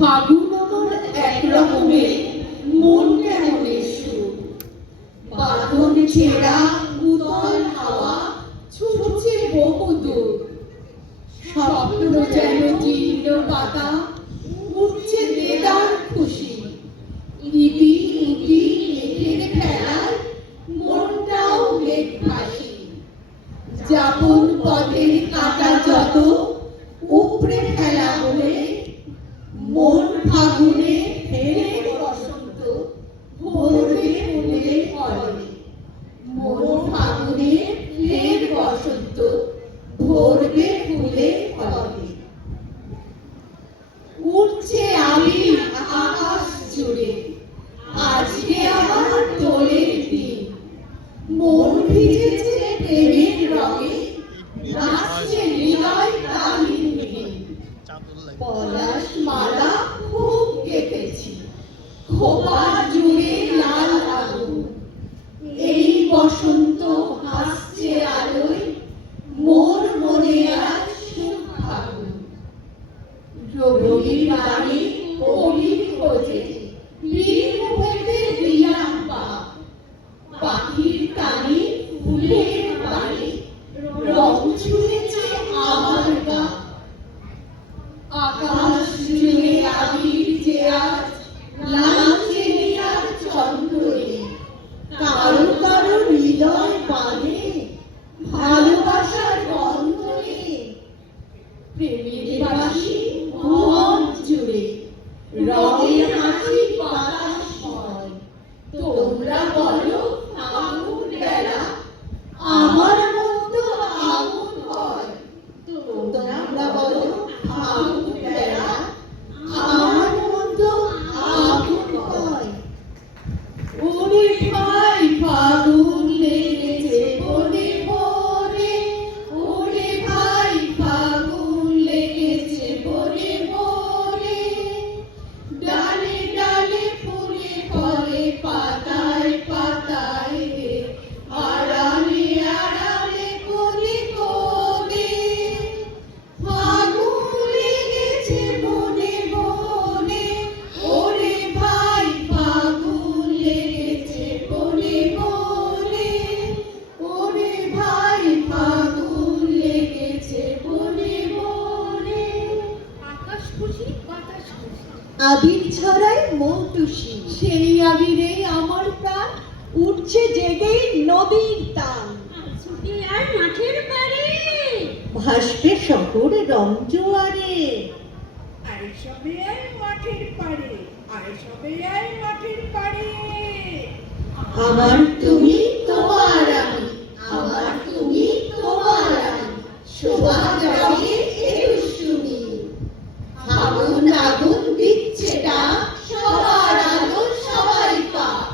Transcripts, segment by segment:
ফাগুন আমার একরকমের মন কেমন এসো, বাঁধন ছেঁড়া উদল হাওয়া ছুটছে বহুদূর, স্বপ্ন যেন জীর্ণ পাতা উঠছে দেদার খুশি, ইতি উতি মেঘের খেলায় মনটাও মেঘ ভাসি, যাপন পথের কাটা যত উপড়ে ফেলা হলে মন ফাগুনে ফের বসন্ত ভরবে ফুলে ফলে, মন ফাগুনে ফের বসন্ত ভরবে ফুলে ফলে। উঠছে আবির আকাশ জুড়ে, আজকে আমার দোলের দিন, মন ভিজেছে প্রেমের রঙে, নাচছে হৃদয় তালিহীন। পলাশ মালা খুব কেটেছি, খোপা জুড়ে লাল আগুন, এই বসন্ত হাসছে আলোয়, মোর মনে আজ সুখ ফাগুন। রবির বাড়ি কবির খোঁজে বীর মুখেতে দিলাম পা, পাখির কানে ফুলের বাড়ি রং ছুঁয়েছে আমার গা। আকাশ জুড়ে আবির যে আজ লাগছে নীলার চন্দ্রে, কারো কারো হৃদয় বাঁধে ভালোবাসার বন্ধনে, প্রেমের বাঁশি ভুবন জুড়ে রঙের হাসি বাতাসময়। তোমরা বলো ফাগুন বেলা আমার মতো আগুন হয়, তোমরা বলো ফাগুন বেলা আমার মতো আগুন হয়। ওরে ভাই ফাগুন লেগেছে বনে বনে, ওরে ভাই ফাগুন লেগেছে বনে বনে, ডালে ডালে ফুলে ফলে পাতায় পাতায় রে, আড়ালে আড়ালে কোণে কোণে, ফাগুন লেগেছে বনে বনে, ওরে ভাই ফাগুন লেগেছে বনে বনে, ওরে ভাই ফাগুন লেগেছে বনে বনে। আকাশ খুশি বাতাস খুশি, আবির ছড়ায় মৌটুসি, সেই আবিরে আমার প্রাণ উঠছে জেগে নদীর টান। ছুটে আর মাঠের পারে, ভাসবে শহর রংজোয়ারে, আরে সবে আয় মাঠের পাড়ে, আরে সবে আয় মাঠের পাড়ে। আমার তুমি তোমার আমি, আমার তুমি তোমার আমি, শোভা জগে এরুষ্ণী, ফাগুন আগুন দিচ্ছে ডাক, সবার আলো সবাই পাক,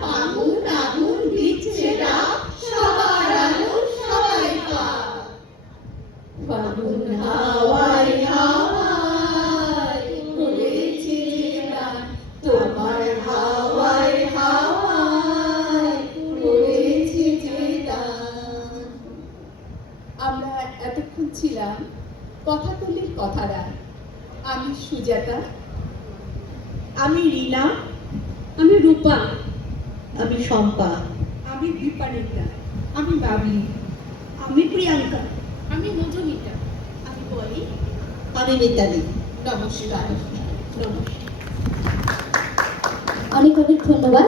ফাগুন আগুন দিচ্ছে ডাক, সবার আলো সবাই পাক। ফাগুন হাওয়ায় হাওয়ায় উড়েছে গান, তোমার হাওয়ায় হাওয়ায় উড়েছে গান। আমরা এতক্ষণ ছিলাম কথাকলির কথারা। আমি সুজাতা, আমি রীনা, আমি রূপা, আমি শম্পা, আমি দীপানিতা, আমি বাবলি, আমি প্রিয়াঙ্কা, আমি মধুমিতা, আমি বলি। আমি মিতালি। নমস্কার। নমস্কার। অনেক অনেক ধন্যবাদ।